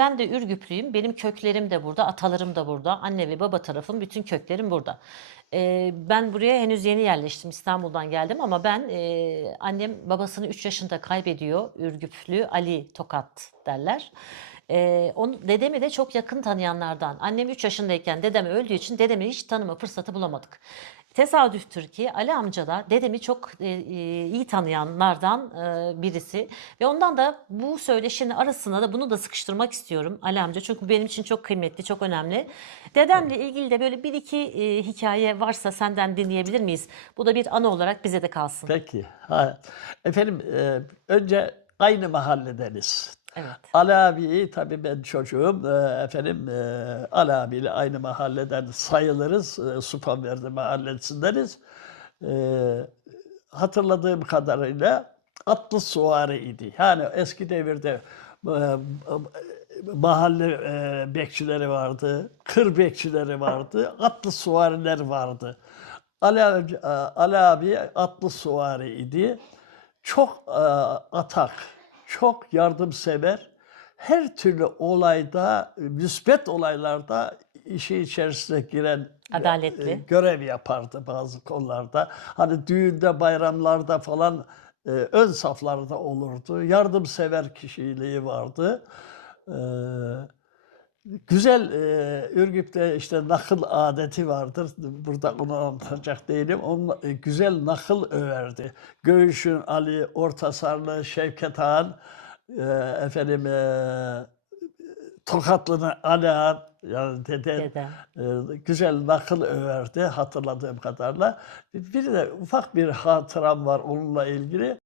Ben de Ürgüplüyüm. Benim köklerim de burada, atalarım da burada. Anne ve baba tarafım bütün köklerim burada. Ee, ben buraya henüz yeni yerleştim. İstanbul'dan geldim ama ben e, annem babasını 3 yaşında kaybediyor. Ürgüplü Ali Tokat derler. Ee, onu, dedemi de çok yakın tanıyanlardan. Annem 3 yaşındayken dedem öldüğü için dedemi hiç tanıma fırsatı bulamadık. Tesadüftür ki Ali amca da dedemi çok e, e, iyi tanıyanlardan e, birisi ve ondan da bu söyleşinin arasına da bunu da sıkıştırmak istiyorum Ali amca çünkü benim için çok kıymetli, çok önemli. Dedemle ilgili de böyle bir iki e, hikaye varsa senden dinleyebilir miyiz? Bu da bir anı olarak bize de kalsın. Peki. Ha. Efendim e, önce aynı mahalledeniz. Evet. Ali abi tabii ben çocuğum. e, efendim e, Ali abiyle aynı mahalleden sayılırız. E, Supaverdi mahallesindeniz. E, hatırladığım kadarıyla atlı suvari idi. Yani eski devirde e, mahalle bekçileri vardı, kır bekçileri vardı, atlı suvariler vardı. Ali, Ali abi atlı suvari idi. Çok atak, çok yardımsever. Her türlü olayda, müsbet olaylarda işi içerisine giren Adaletli. e, görev yapardı bazı konularda. Hani düğünde, bayramlarda falan e, ön saflarda olurdu. Yardımsever kişiliği vardı. E, güzel e, Ürgüp'te işte nakıl adeti vardır. Burada onu anlatacak değilim. Onun e, güzel nakıl överdi. Göğüşün Ali, Ortasarlı, Şevket Han, e, efendim e, Tokatlı'nın Ali Han, yani dede, Dedem. e, güzel nakıl överdi hatırladığım kadarıyla. Bir de ufak bir hatıram var onunla ilgili.